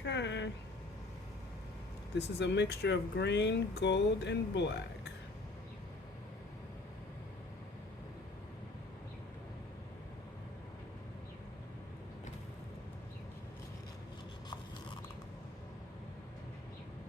Okay. This is a mixture of green, gold, and black.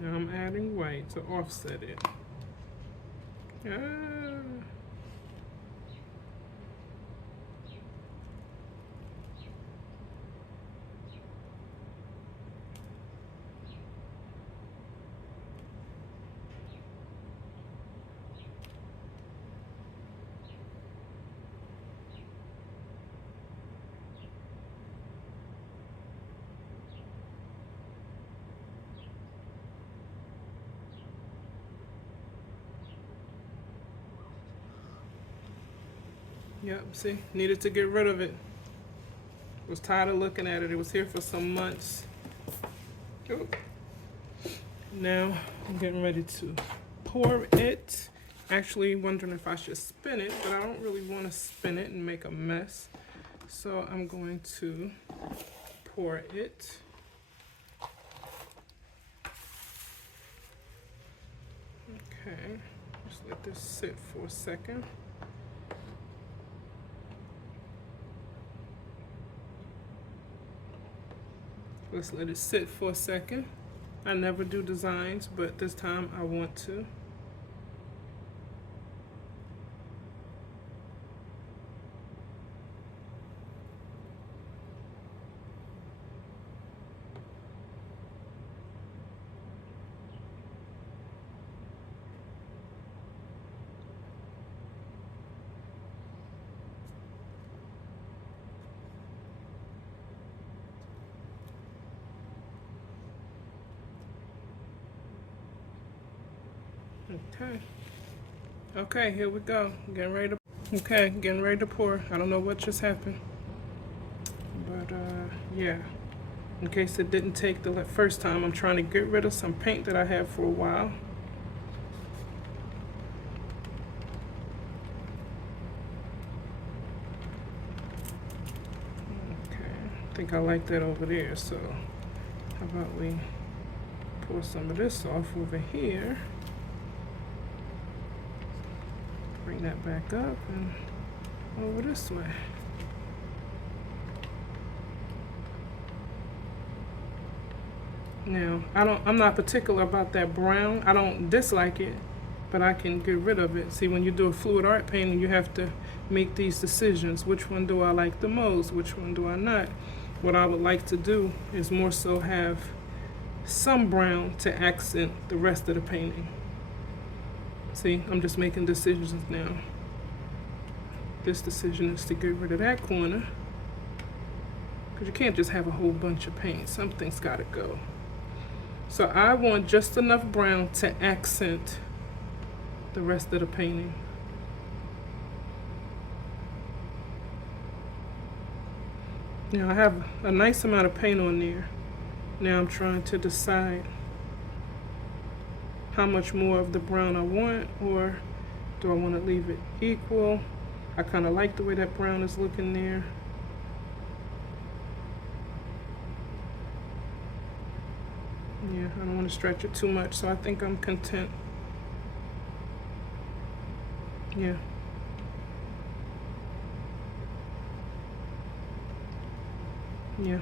Now I'm adding white to offset it. Ah. Yep, see, needed to get rid of it. Was tired of looking at it. It was here for some months. Oh. Now I'm getting ready to pour it. Actually wondering if I should spin it, but I don't really want to spin it and make a mess. So I'm going to pour it. Okay, just let this sit for a second. Let's let it sit for a second. I never do designs, but this time I want to. Okay. Okay, here we go. Getting ready to pour. I don't know what just happened. But yeah. In case it didn't take the first time, I'm trying to get rid of some paint that I had for a while. Okay, I think I like that over there, so how about we pour some of this off over here. Bring that back up and over this way. Now, I'm not particular about that brown. I don't dislike it, but I can get rid of it. See, when you do a fluid art painting, you have to make these decisions. Which one do I like the most? Which one do I not? What I would like to do is more so have some brown to accent the rest of the painting. See, I'm just making decisions now. This decision is to get rid of that corner, because you can't just have a whole bunch of paint. Something's got to go. So I want just enough brown to accent the rest of the painting. Now I have a nice amount of paint on there. Now I'm trying to decide how much more of the brown I want, or do I want to leave it equal? I kind of like the way that brown is looking there. Yeah, I don't want to stretch it too much, so I think I'm content. Yeah. Yeah.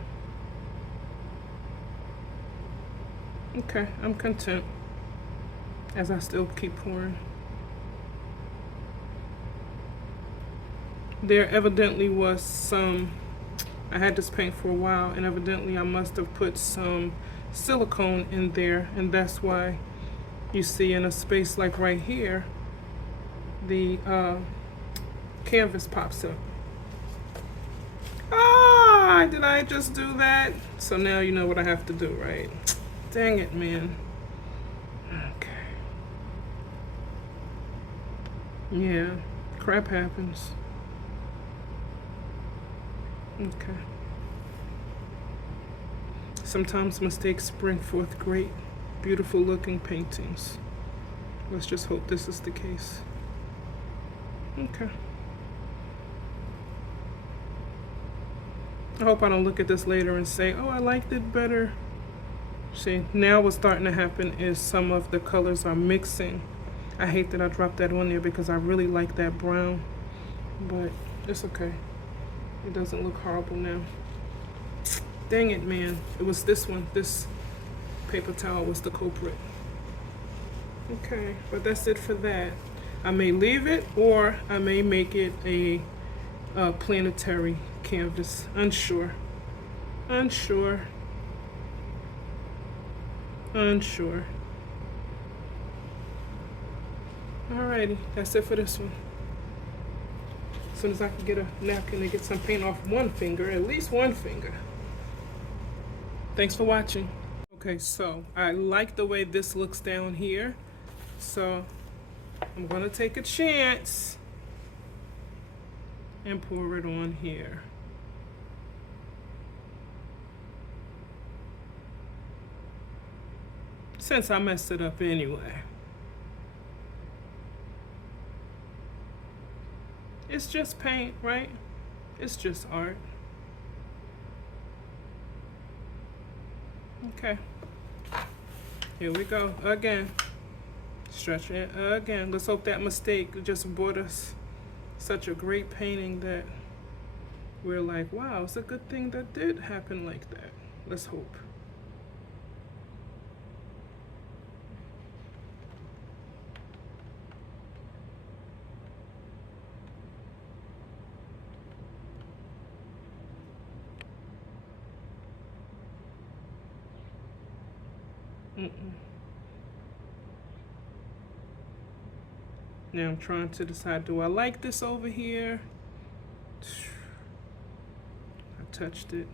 Okay, I'm content as I still keep pouring. There evidently was some, I had this paint for a while, and evidently I must have put some silicone in there, and that's why you see in a space like right here, the canvas pops up. Ah, did I just do that? So now you know what I have to do, right? Dang it, man. Okay. Yeah, crap happens. Okay. Sometimes mistakes bring forth great, beautiful looking paintings. Let's just hope this is the case. Okay. I hope I don't look at this later and say, oh, I liked it better See, now what's starting to happen is some of the colors are mixing. I hate that I dropped that on there because I really like that brown, but it's okay. It doesn't look horrible now. Dang it, man. It was this one. This paper towel was the culprit. Okay, but that's it for that. I may leave it or I may make it a planetary canvas. Unsure. Unsure. Unsure. Alrighty, that's it for this one. As soon as I can get a napkin and get some paint off one finger, at least one finger. Thanks for watching. Okay, so I like the way this looks down here. So I'm gonna take a chance and pour it on here. Since I messed it up anyway. It's just paint, right? It's just art. Okay. Here we go again. Stretch it again. Let's hope that mistake just brought us such a great painting that we're like, wow, it's a good thing that did happen like that. Let's hope. Now I'm trying to decide, do I like this over here? I touched it.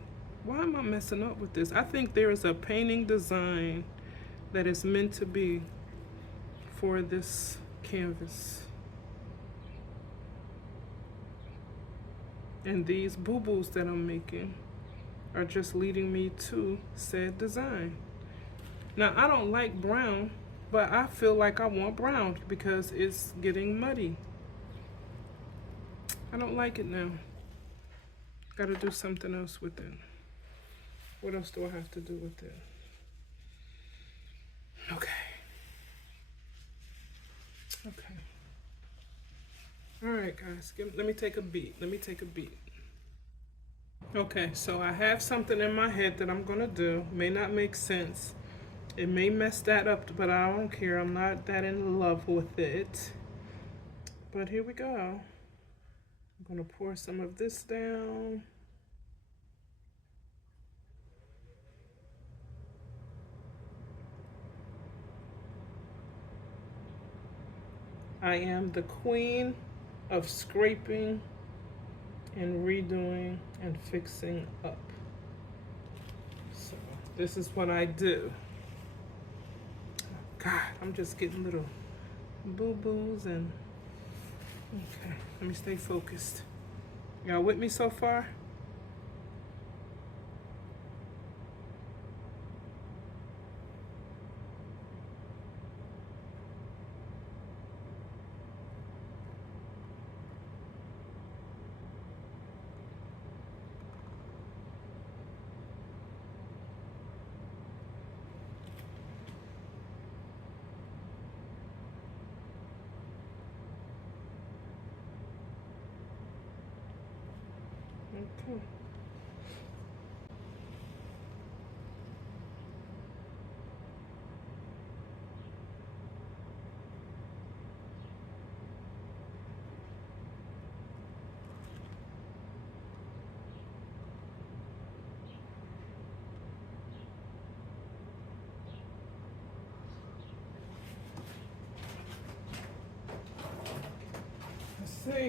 Why am I messing up with this? I think there is a painting design that is meant to be for this canvas. And these boo-boos that I'm making are just leading me to said design. Now, I don't like brown, but I feel like I want brown because it's getting muddy. I don't like it now. Gotta do something else with it. What else do I have to do with it? Okay. Okay. All right, guys, let me take a beat. Let me take a beat. Okay, so I have something in my head that I'm gonna do. May not make sense. It may mess that up, but I don't care. I'm not that in love with it. But here we go. I'm gonna pour some of this down. I am the queen of scraping and redoing and fixing up. So this is what I do. God, I'm just getting little boo-boos and okay, let me stay focused. Y'all with me so far? Okay.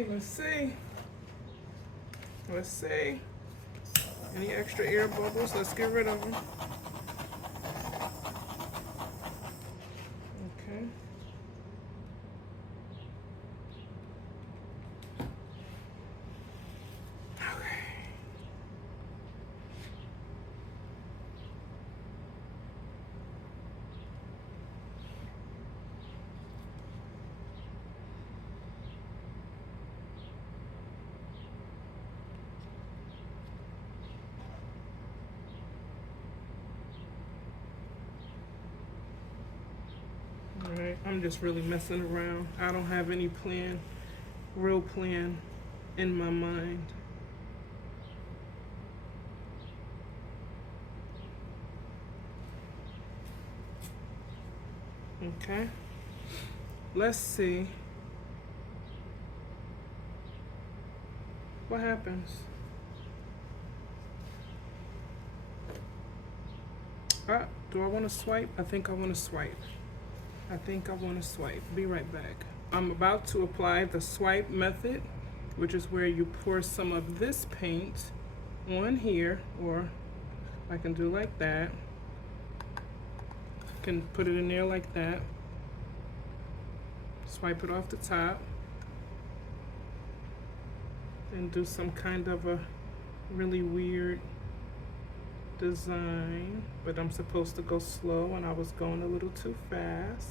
Let's see. Let's see. Any extra air bubbles? Let's get rid of them. Okay. Okay. Alright, I'm just really messing around. I don't have any plan, real plan in my mind. Okay, let's see what happens. Do I want to swipe? I think I want to swipe. Be right back. I'm about to apply the swipe method, which is where you pour some of this paint on here, or I can do like that. Can put it in there like that. Swipe it off the top and do some kind of a really weird design, but I'm supposed to go slow and I was going a little too fast,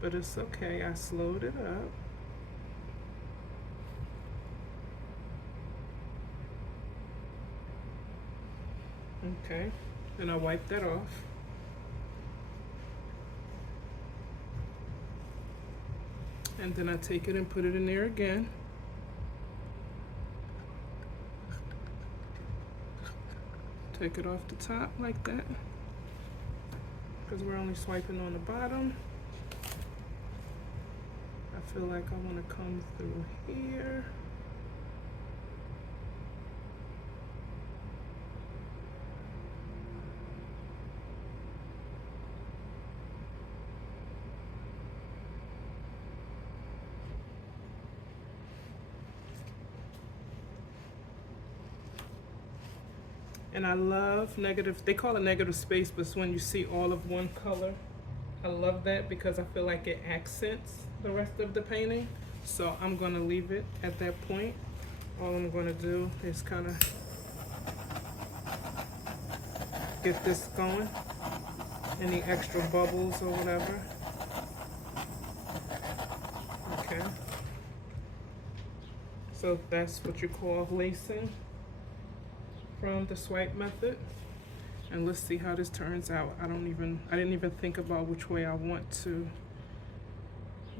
but it's okay. I slowed it up. Okay, and I wipe that off. And then I take it and put it in there again. Take it off the top like that, because we're only swiping on the bottom. I feel like I want to come through here. And I love negative, they call it negative space, but it's when you see all of one color. I love that because I feel like it accents the rest of the painting. So I'm gonna leave it at that point. All I'm gonna do is kind of get this going. Any extra bubbles or whatever. Okay. So that's what you call lacing from the swipe method. And let's see how this turns out. I didn't even think about which way I want to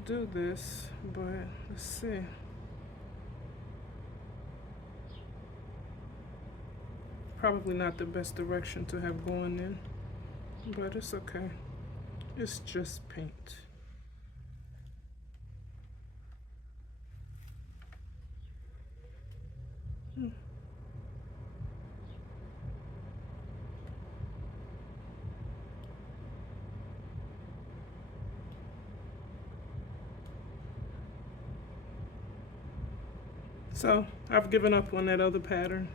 do this, but let's see. Probably not the best direction to have going in, but it's okay. It's just paint. So I've given up on that other pattern.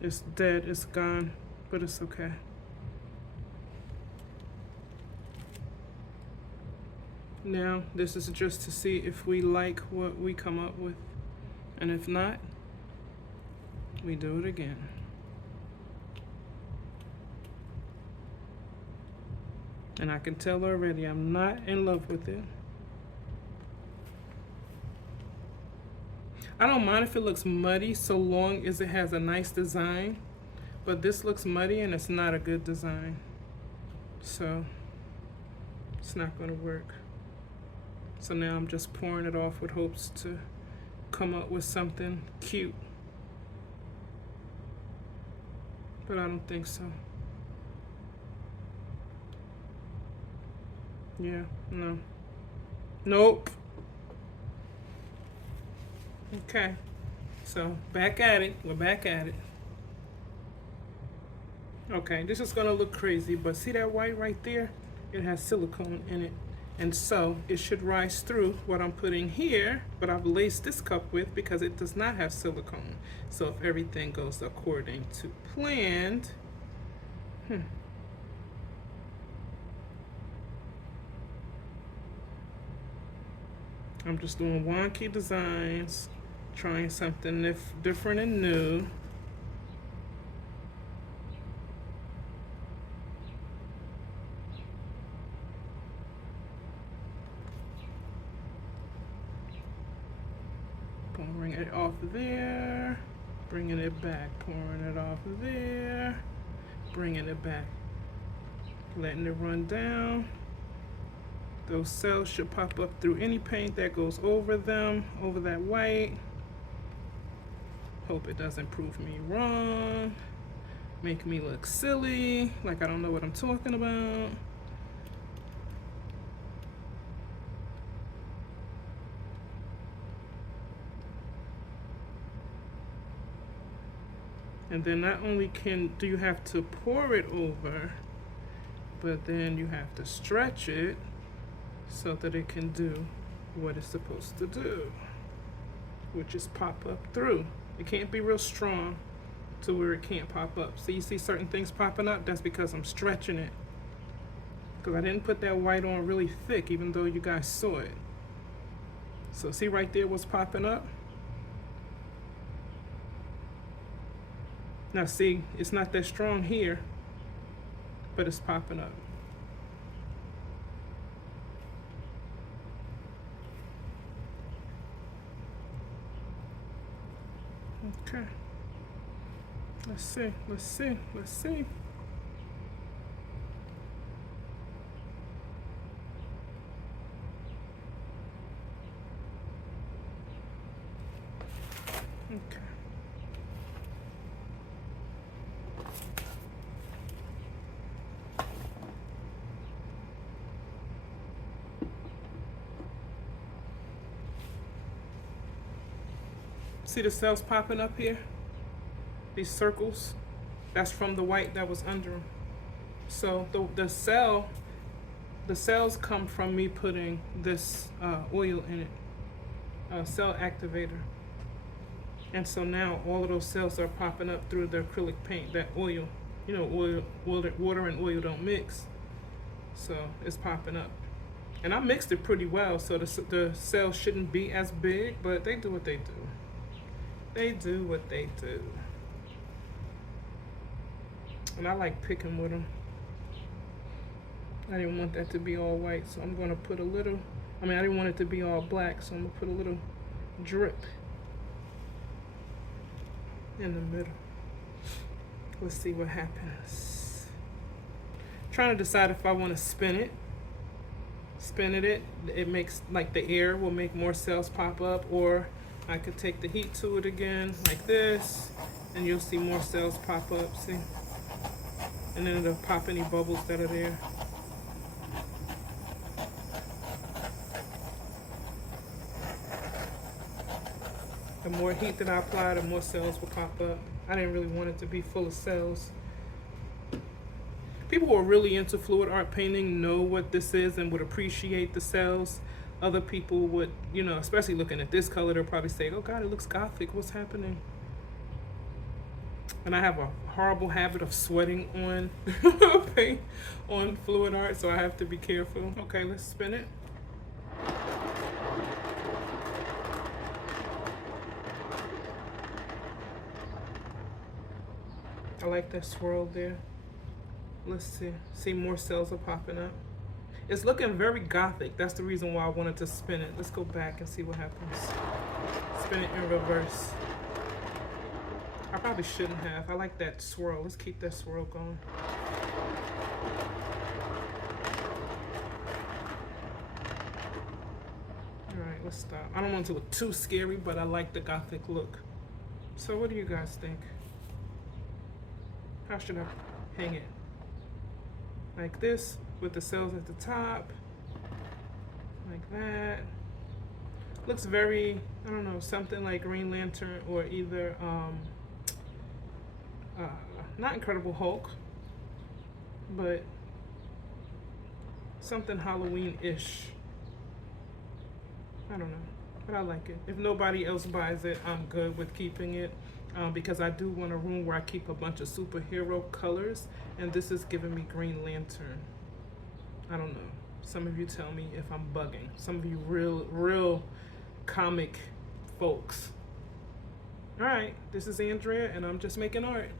It's dead, it's gone, but it's okay. Now, this is just to see if we like what we come up with. And if not, we do it again. And I can tell already I'm not in love with it. I don't mind if it looks muddy so long as it has a nice design, but this looks muddy and it's not a good design. So it's not gonna work. So now I'm just pouring it off with hopes to come up with something cute. But I don't think so. Yeah, no. Nope. Okay, so back at it. We're back at it. Okay, this is gonna look crazy, but see that white right there? It has silicone in it. And so it should rise through what I'm putting here, but I've laced this cup with because it does not have silicone. So if everything goes according to planned, I'm just doing wonky designs, trying something different and new. Pouring it off there, bringing it back, pouring it off there, bringing it back. letting it run down. Those cells should pop up through any paint that goes over them, over that white. Hope it doesn't prove me wrong, make me look silly, like I don't know what I'm talking about. And then not only do you have to pour it over, but then you have to stretch it so that it can do what it's supposed to do, which is pop up through. It can't be real strong to where it can't pop up. So you see certain things popping up, that's because I'm stretching it. Because I didn't put that white on really thick, even though you guys saw it. So see right there what's popping up? Now see, it's not that strong here, but it's popping up. Okay. Let's see, let's see, let's see. Okay. See the cells popping up here? These circles? That's from the white that was under them. So the cells come from me putting this oil in it, cell activator. And so now all of those cells are popping up through the acrylic paint, that oil. You know, water and oil don't mix. So it's popping up. And I mixed it pretty well, so the cells shouldn't be as big, but they do what they do. They do what they do. And I like picking with them. I didn't want that to be all white, so I'm gonna put a little, I didn't want it to be all black, so I'm gonna put a little drip in the middle. Let's see what happens. Trying to decide if I want to spin it. Spinning it makes, like, the air will make more cells pop up, or I could take the heat to it again like this, and you'll see more cells pop up, see? And then it'll pop any bubbles that are there. The more heat that I apply, the more cells will pop up. I didn't really want it to be full of cells. People who are really into fluid art painting know what this is and would appreciate the cells. Other people would, you know, especially looking at this color, they'll probably say, oh God, it looks gothic, what's happening? And I have a horrible habit of sweating on paint, on fluid art, so I have to be careful. Okay, let's spin it. I like that swirl there. Let's see. See, more cells are popping up. It's looking very gothic. That's the reason why I wanted to spin it. Let's go back and see what happens. Spin it in reverse. I probably shouldn't have. I like that swirl. Let's keep that swirl going. All right, let's stop. I don't want it to look too scary, but I like the gothic look. So what do you guys think? How should I hang it? Like this, with the cells at the top, like that. Looks very, I don't know, something like Green Lantern, or either, not Incredible Hulk, but something Halloween-ish. I don't know, but I like it. If nobody else buys it, I'm good with keeping it. Because I do want a room where I keep a bunch of superhero colors, and this is giving me Green Lantern. I don't know. Some of you tell me if I'm bugging. Some of you real comic folks. All right, this is Andrea, and I'm just making art.